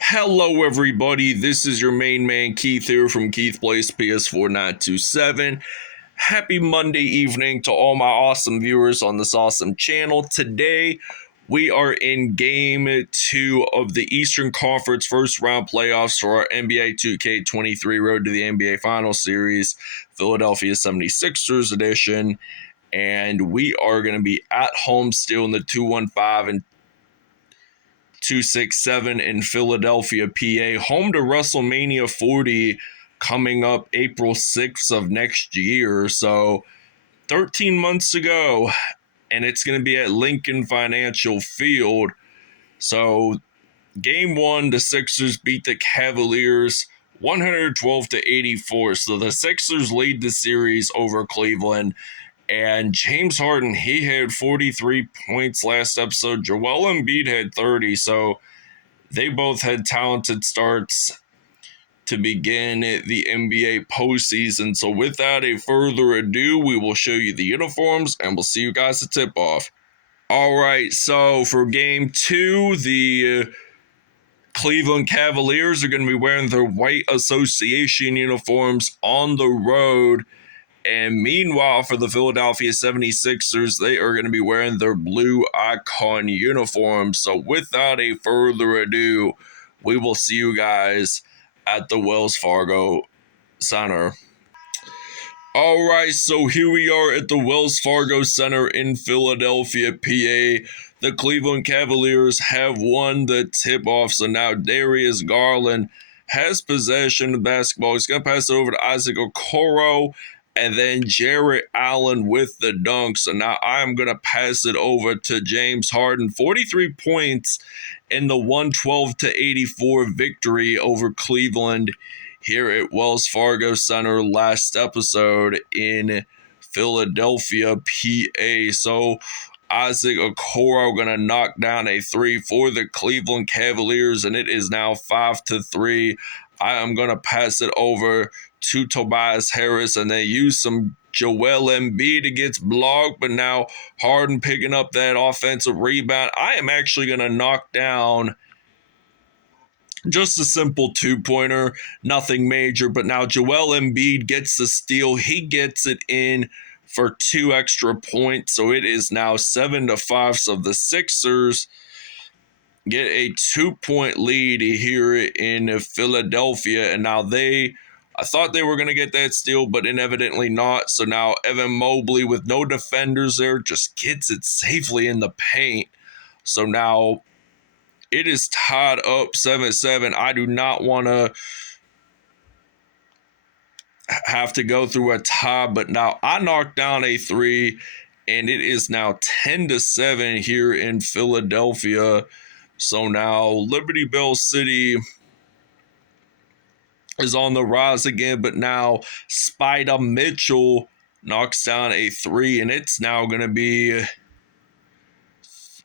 Hello, everybody. This is your main man Keith here from Keith Plays PS4 927. Happy Monday evening to all my awesome viewers on this awesome channel. Today, we are in Game 2 of the Eastern Conference first round playoffs for our NBA 2K23 Road to the NBA Finals Series, Philadelphia 76ers edition. And we are going to be at home still in the 215 and 267 in Philadelphia, PA, home to WrestleMania 40 coming up April 6th of next year. So 13 months ago, and it's going to be at Lincoln Financial Field. So game one, the Sixers beat the Cavaliers 112 to 84. So the Sixers lead the series over Cleveland. And James Harden, he had 43 points last episode. Joel Embiid had 30. So they both had talented starts to begin the NBA postseason. So without a further ado, we will show you the uniforms and we'll see you guys at tip-off. All right, so for game two, the Cleveland Cavaliers are going to be wearing their white association uniforms on the road. And meanwhile, for the Philadelphia 76ers, they are going to be wearing their blue icon uniforms. So without a further ado, we will see you guys at the Wells Fargo Center. All right, so here we are at the Wells Fargo Center in Philadelphia, PA. The Cleveland Cavaliers have won the tip-off, so now Darius Garland has possession of the basketball. He's going to pass it over to Isaac Okoro, and then Jarrett Allen with the dunk. So now I'm going to pass it over to James Harden. 43 points in the 112 to 84 victory over Cleveland here at Wells Fargo Center last episode in Philadelphia, PA. So Isaac Okoro going to knock down a three for the Cleveland Cavaliers, and it is now 5-3. I am going to pass it over to Tobias Harris, and they use some Joel Embiid. It gets blocked, but now Harden picking up that offensive rebound. I am actually going to knock down just a simple two-pointer, nothing major, but now Joel Embiid gets the steal. He gets it in for 2 extra points, so it is now 7-5. So the Sixers get a 2-point lead here in Philadelphia, and now I thought they were going to get that steal, but inevitably not. So now Evan Mobley, with no defenders there, just gets it safely in the paint. So now it is tied up 7-7. I do not want to have to go through a tie, but now I knocked down a three, and it is now 10-7 here in Philadelphia. So now Liberty Bell City is on the rise again, but now Spider Mitchell knocks down a three, and it's now going to be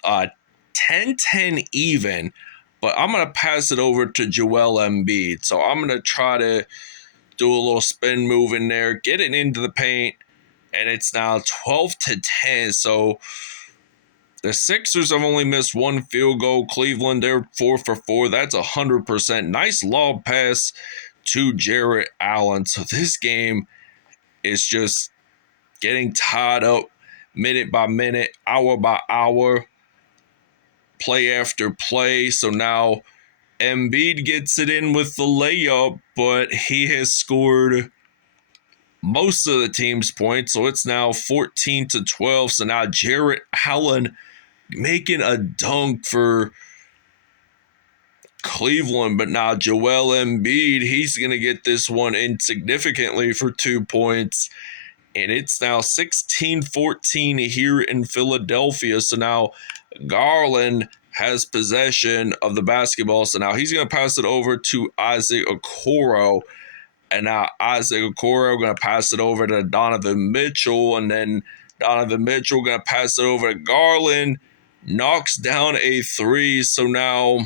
10-10 even, but I'm going to pass it over to Joel Embiid. So I'm going to try to do a little spin move in there, get it into the paint, and it's now 12-10. So the Sixers have only missed one field goal. Cleveland, they're 4 for 4. That's 100%. Nice lob pass to Jarrett Allen. So this game is just getting tied up minute by minute, hour by hour, play after play. So now Embiid gets it in with the layup, but he has scored most of the team's points. So it's now 14-12. So now Jarrett Allen making a dunk for Cleveland, but now Joel Embiid, he's going to get this one in significantly for 2 points, and it's now 16-14 here in Philadelphia. So now Garland has possession of the basketball, so now he's going to pass it over to Isaac Okoro, and now Isaac Okoro going to pass it over to Donovan Mitchell, and then Donovan Mitchell going to pass it over to Garland, knocks down a three. So now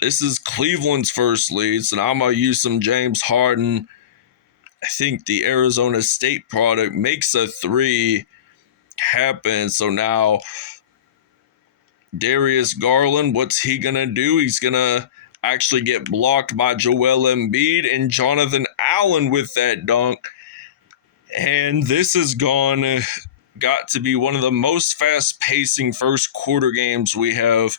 this is Cleveland's first lead, so now I'm going to use some James Harden. I think the Arizona State product makes a three happen. So now Darius Garland, what's he going to do? He's going to actually get blocked by Joel Embiid and Jonathan Allen with that dunk. And this has got to be one of the most fast-pacing first quarter games we have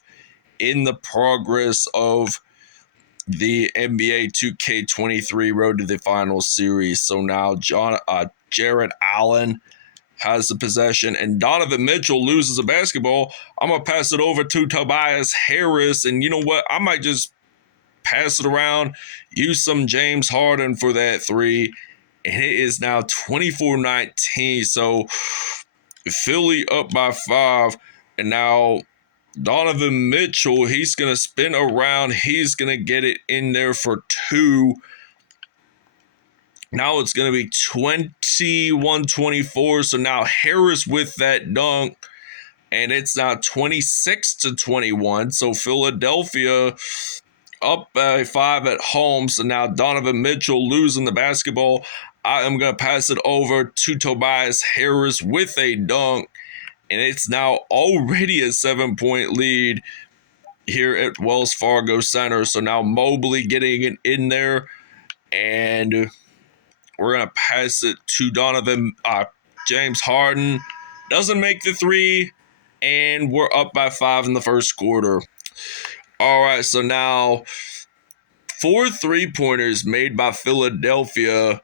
in the progress of the NBA 2K23 Road to the Finals series. So now Jared Allen has the possession, and Donovan Mitchell loses a basketball. I'm going to pass it over to Tobias Harris, and you know what? I might just pass it around, use some James Harden for that three, and it is now 24-19. So Philly up by 5, and now Donovan Mitchell, he's going to spin around. He's going to get it in there for 2. Now it's going to be 21-24. So now Harris with that dunk, and it's now 26-21. So Philadelphia up by 5 at home. So now Donovan Mitchell losing the basketball. I am going to pass it over to Tobias Harris with a dunk. And it's now already a 7-point lead here at Wells Fargo Center. So now Mobley getting it in there. And we're going to pass it to James Harden. Doesn't make the 3. And we're up by 5 in the first quarter. All right, so now 4 3-pointers made by Philadelphia.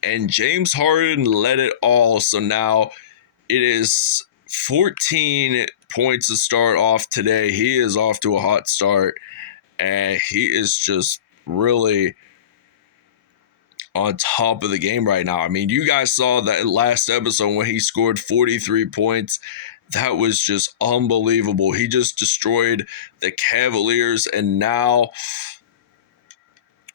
And James Harden led it all. So now it is 14 points to start off today. He is off to a hot start, and he is just really on top of the game right now. I mean, you guys saw that last episode when he scored 43 points. That was just unbelievable. He just destroyed the Cavaliers, and now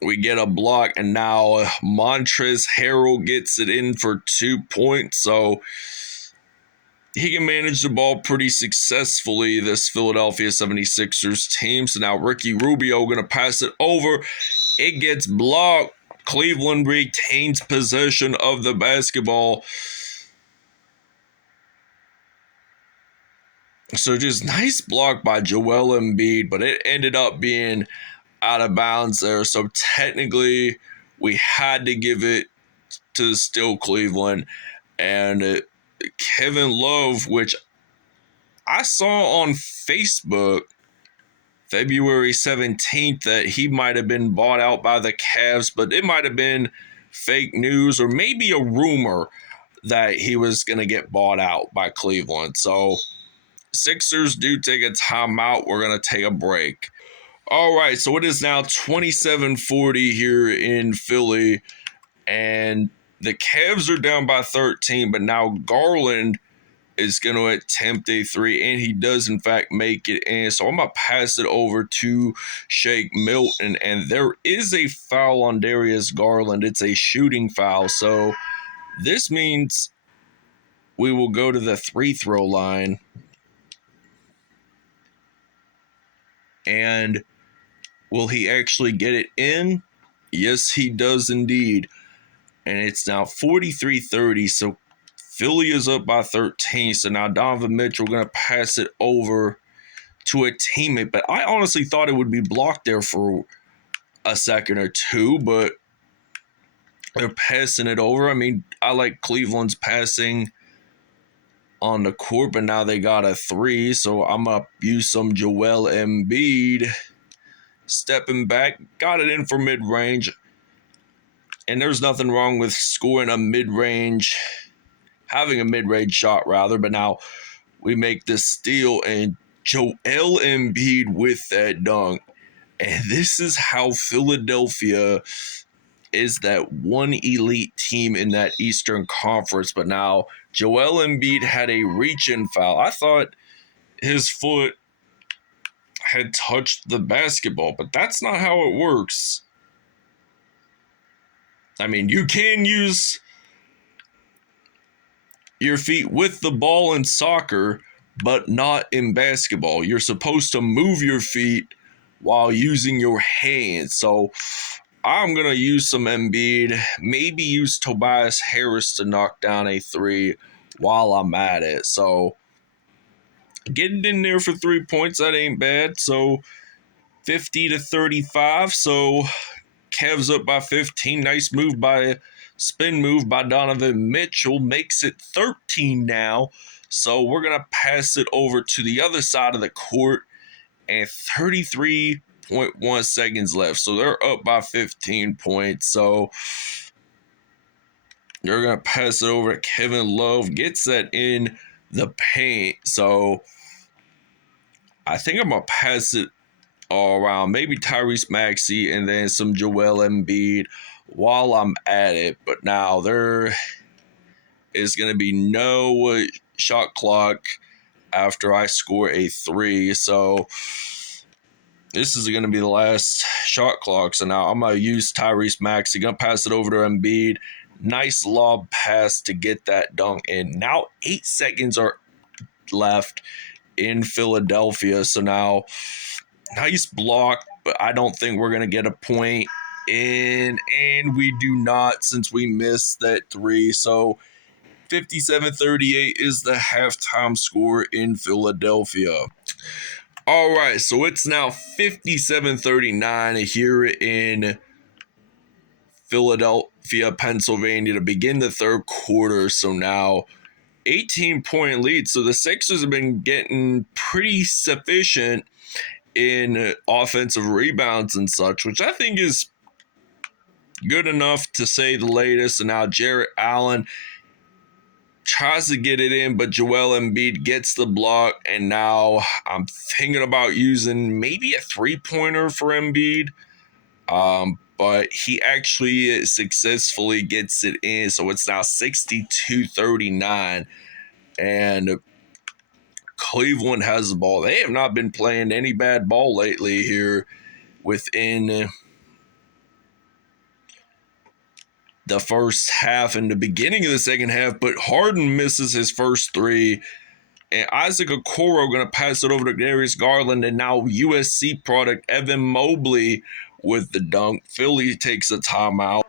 we get a block, and now Montrezl Harrell gets it in for 2 points. So he can manage the ball pretty successfully, this Philadelphia 76ers team. So now Ricky Rubio going to pass it over. It gets blocked. Cleveland retains possession of the basketball. So just nice block by Joel Embiid, but it ended up being out of bounds there. So technically, we had to give it to still Cleveland. And Kevin Love, which I saw on Facebook February 17th that he might have been bought out by the Cavs, but it might have been fake news or maybe a rumor that he was going to get bought out by Cleveland. So Sixers do take a timeout. We're going to take a break. All right, so it is now 27-40 here in Philly, and the Cavs are down by 13, but now Garland is going to attempt a 3, and he does, in fact, make it in. So I'm going to pass it over to Shake Milton, and there is a foul on Darius Garland. It's a shooting foul, so this means we will go to the free-throw line. And will he actually get it in? Yes, he does indeed. And it's now 43-30, so Philly is up by 13. So now Donovan Mitchell going to pass it over to a teammate. But I honestly thought it would be blocked there for a second or two, but they're passing it over. I mean, I like Cleveland's passing on the court, but now they got a 3, so I'm going to use some Joel Embiid. Stepping back, got it in for mid-range. And there's nothing wrong with scoring a mid-range, having a mid-range shot rather, but now we make this steal, and Joel Embiid with that dunk. And this is how Philadelphia is that one elite team in that Eastern Conference. But now Joel Embiid had a reach-in foul. I thought his foot had touched the basketball, but that's not how it works. I mean, you can use your feet with the ball in soccer, but not in basketball. You're supposed to move your feet while using your hands. So I'm going to use some Embiid, maybe use Tobias Harris to knock down a 3 while I'm at it. So getting in there for 3 points. That ain't bad. So 50-35. So Cavs up by 15. Nice move by spin move by Donovan Mitchell. Makes it 13 now. So we're going to pass it over to the other side of the court. And 33.1 seconds left. So they're up by 15 points. So they're going to pass it over to Kevin Love. Gets that in the paint. So I think I'm going to pass it all around. Maybe Tyrese Maxey and then some Joel Embiid while I'm at it. But now there is going to be no shot clock after I score a 3. So this is going to be the last shot clock. So now I'm going to use Tyrese Maxey. Going to pass it over to Embiid. Nice lob pass to get that dunk in. Now 8 seconds are left in Philadelphia. So now nice block, but I don't think we're going to get a point in. And we do not since we missed that 3. So 57-38 is the halftime score in Philadelphia. All right, so it's now 57-39 here in Philadelphia, Pennsylvania to begin the third quarter. So now 18-point lead. So the Sixers have been getting pretty sufficient in offensive rebounds and such, which I think is good enough to say the latest. And now Jarrett Allen tries to get it in, but Joel Embiid gets the block, and now I'm thinking about using maybe a three-pointer for Embiid, but he actually successfully gets it in, so it's now 62-39, and Cleveland has the ball. They have not been playing any bad ball lately here within the first half and the beginning of the second half, but Harden misses his first 3. And Isaac Okoro going to pass it over to Darius Garland, and now USC product Evan Mobley with the dunk. Philly takes a timeout.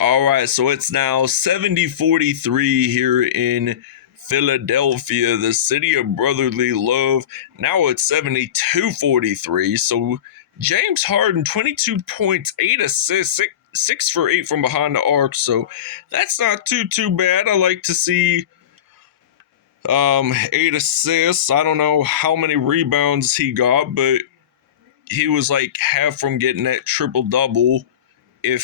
All right, so it's now 70-43 here in Philadelphia, the city of brotherly love. Now it's 72-43. So James Harden, 22 points, 8 assists, 6 for 8 from behind the arc. So that's not too bad. I like to see 8 assists. I don't know how many rebounds he got, but he was like half from getting that triple-double, or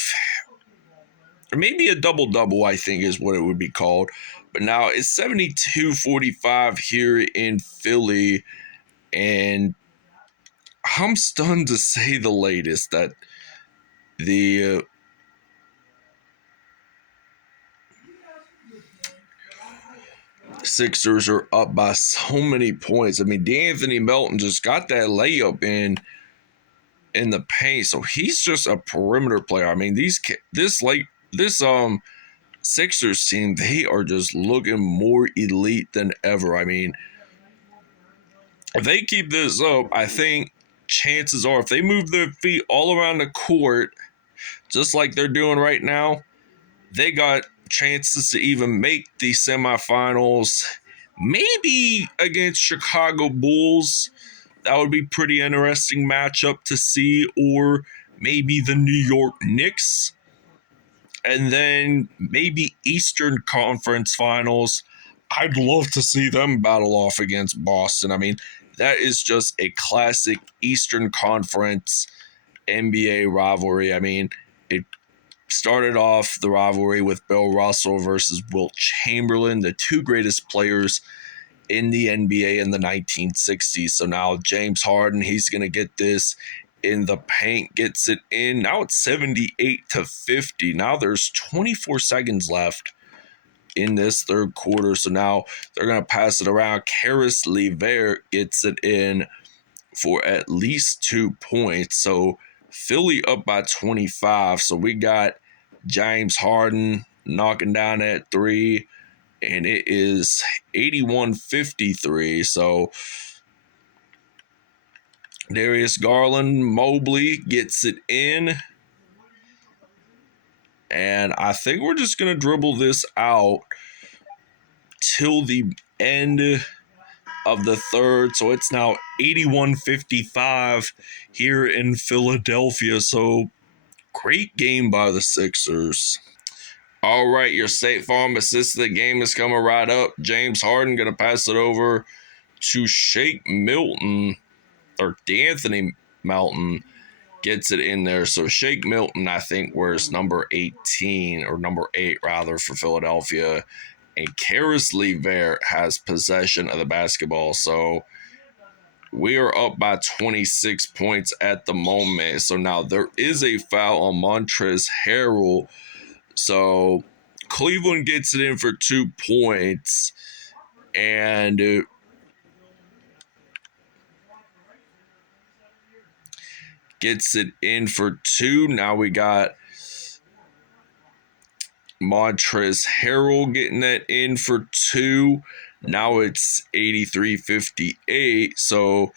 maybe a double-double, I think is what it would be called. But now it's 72-45 here in Philly, and I'm stunned to say the latest that the Sixers are up by so many points. I mean, D'Anthony Melton just got that layup in the paint, so he's just a perimeter player. I mean, this Sixers team, they are just looking more elite than ever. I mean, if they keep this up, I think chances are if they move their feet all around the court, just like they're doing right now, they got chances to even make the semifinals, maybe against Chicago Bulls. That would be pretty interesting matchup to see, or maybe the New York Knicks. And then maybe Eastern Conference Finals. I'd love to see them battle off against Boston. I mean, that is just a classic Eastern Conference NBA rivalry. I mean, it started off the rivalry with Bill Russell versus Wilt Chamberlain, the 2 greatest players in the NBA in the 1960s. So now James Harden, he's going to get this in the paint, gets it in. Now it's 78-50. Now there's 24 seconds left in this third quarter. So now they're going to pass it around. Caris LeVert gets it in for at least 2 points. So Philly up by 25. So we got James Harden knocking down that 3, and it is 81-53. So Darius Garland, Mobley gets it in. And I think we're just going to dribble this out till the end of the third. So it's now 81-55 here in Philadelphia. So great game by the Sixers. All right, your State Farm assist of the game is coming right up. James Harden going to pass it over to Shake Milton, or D'Anthony Melton gets it in there. So Shake Milton, I think, wears number 18, or number 8 rather, for Philadelphia. And Caris LeVert has possession of the basketball. So we are up by 26 points at the moment. So now there is a foul on Montrezl Harrell. So Cleveland gets it in for 2 points. And gets it in for 2. Now we got Montrezl Harrell getting that in for 2. Now it's 83-58. So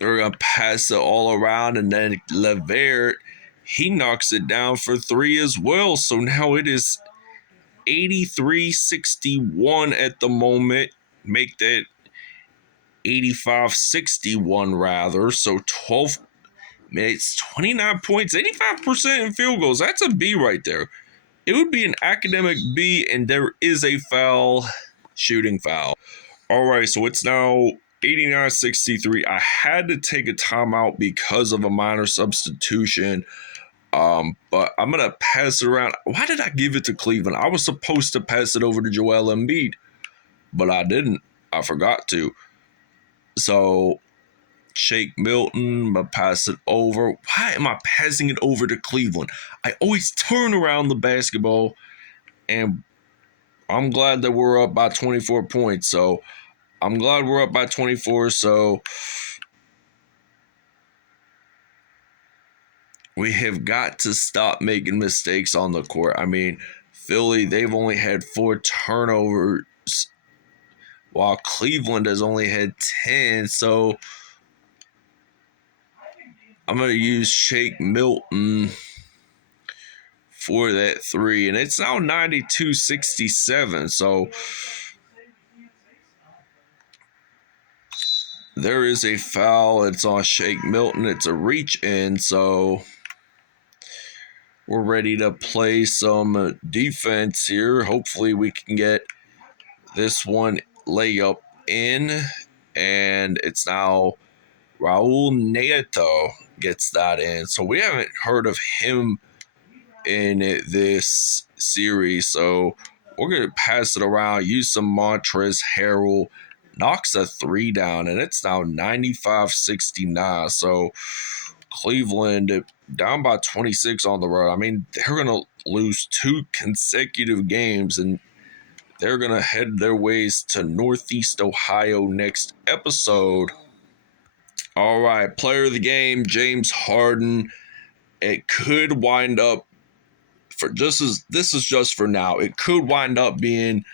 they're going to pass it all around. And then LeVert, he knocks it down for 3 as well. So now it is 83-61 at the moment. Make that 85-61 rather. So 12 minutes, 29 points, 85% in field goals. That's a B right there. It would be an academic B, and there is a foul, shooting foul. All right, so it's now 89-63. I had to take a timeout because of a minor substitution. But I'm going to pass it around. Why did I give it to Cleveland? I was supposed to pass it over to Joel Embiid, but I didn't. I forgot to. So Shake Milton, but pass it over. Why am I passing it over to Cleveland? I always turn around the basketball, and I'm glad that we're up by 24 points. So I'm glad we're up by 24. So we have got to stop making mistakes on the court. I mean, Philly, they've only had 4 turnovers, while Cleveland has only had 10. So I'm going to use Shake Milton for that 3. And it's now 92-67. So there is a foul. It's on Shake Milton. It's a reach in. So we're ready to play some defense here. Hopefully we can get this one layup in. And it's now Raul Neto gets that in. So we haven't heard of him in this series. So we're going to pass it around, use some Montrezl Harrell, knocks a 3 down, and it's now 95-69. So Cleveland down by 26 on the road. I mean, they're going to lose 2 consecutive games, and they're going to head their ways to Northeast Ohio next episode. All right, player of the game, James Harden. It could wind up this is just for now. It could wind up being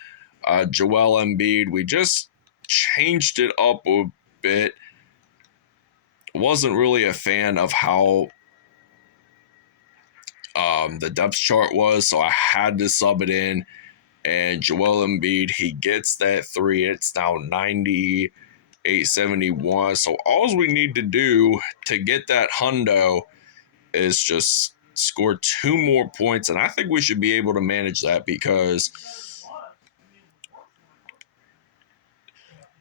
Joel Embiid. We just changed it up a bit. Wasn't really a fan of how the depth chart was, so I had to sub it in. And Joel Embiid, he gets that 3. It's now 98-71. So all we need to do to get that hundo is just score 2 more points, and I think we should be able to manage that because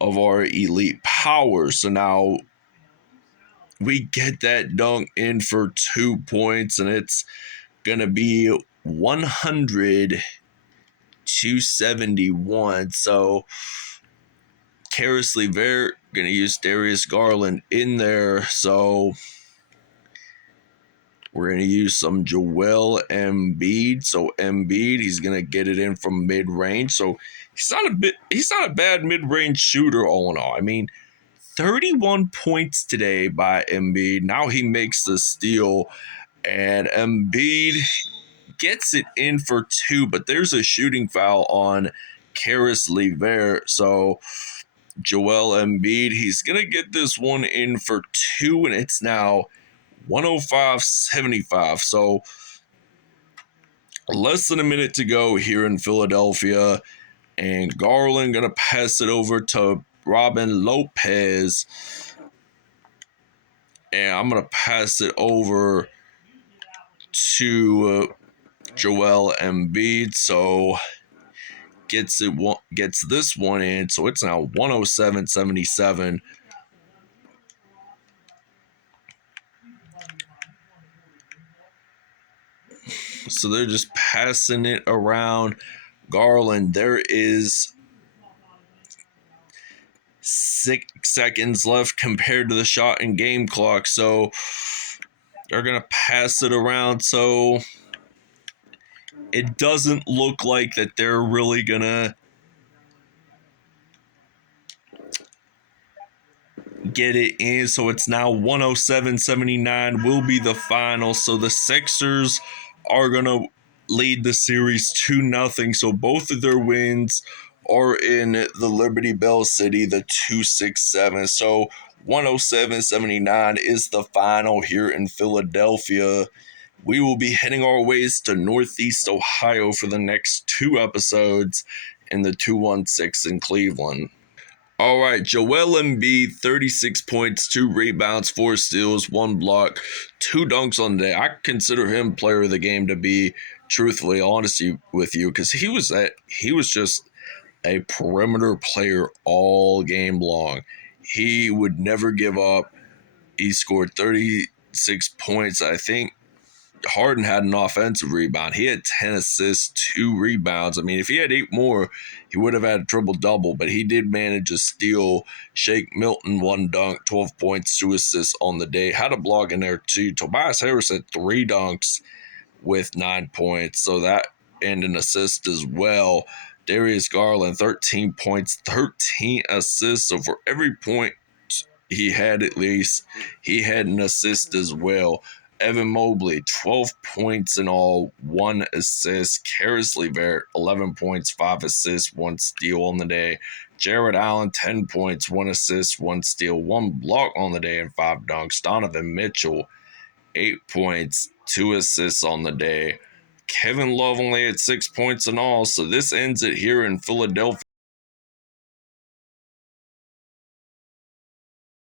of our elite power. So now we get that dunk in for 2 points, and it's gonna be 100-71. So Caris LeVert gonna use Darius Garland in there. So we're going to use some Joel Embiid. So Embiid, he's going to get it in from mid-range. So he's not a bad mid-range shooter all in all. I mean, 31 points today by Embiid. Now he makes the steal, and Embiid gets it in for 2, but there's a shooting foul on Caris LeVert. So Joel Embiid, he's going to get this one in for 2, and it's now 105-75. So less than a minute to go here in Philadelphia. And Garland going to pass it over to Robin Lopez. And I'm going to pass it over to Joel Embiid. So gets this one in. So it's now 107-77. So they're just passing it around. Garland, there is 6 seconds left compared to the shot and game clock. So they're going to pass it around. So it doesn't look like that they're really going to get it in. So it's now 107-79 will be the final. So the Sixers are going to lead the series 2-0. So both of their wins are in the Liberty Bell City, the 267. So 107-79 is the final here in Philadelphia. We will be heading our ways to Northeast Ohio for the next 2 episodes in the 216 in Cleveland. All right, Joel Embiid, 36 points, 2 rebounds, 4 steals, 1 block, 2 dunks on the day. I consider him player of the game, to be truthfully honest with you, because he was just a perimeter player all game long. He would never give up. He scored 36 points. I think Harden had an offensive rebound. He had 10 assists, 2 rebounds. I mean, if he had 8 more, he would have had a triple-double, but he did manage a steal. Shake Milton, 1 dunk, 12 points, 2 assists on the day. Had a block in there, too. Tobias Harris had 3 dunks with 9 points, so that and an assist as well. Darius Garland, 13 points, 13 assists. So for every point he had, at least, he had an assist as well. Evan Mobley, 12 points in all, 1 assist. Caris LeVert, 11 points, 5 assists, 1 steal on the day. Jared Allen, 10 points, 1 assist, 1 steal, 1 block on the day, and 5 dunks. Donovan Mitchell, 8 points, 2 assists on the day. Kevin Love only had 6 points in all, so this ends it here in Philadelphia.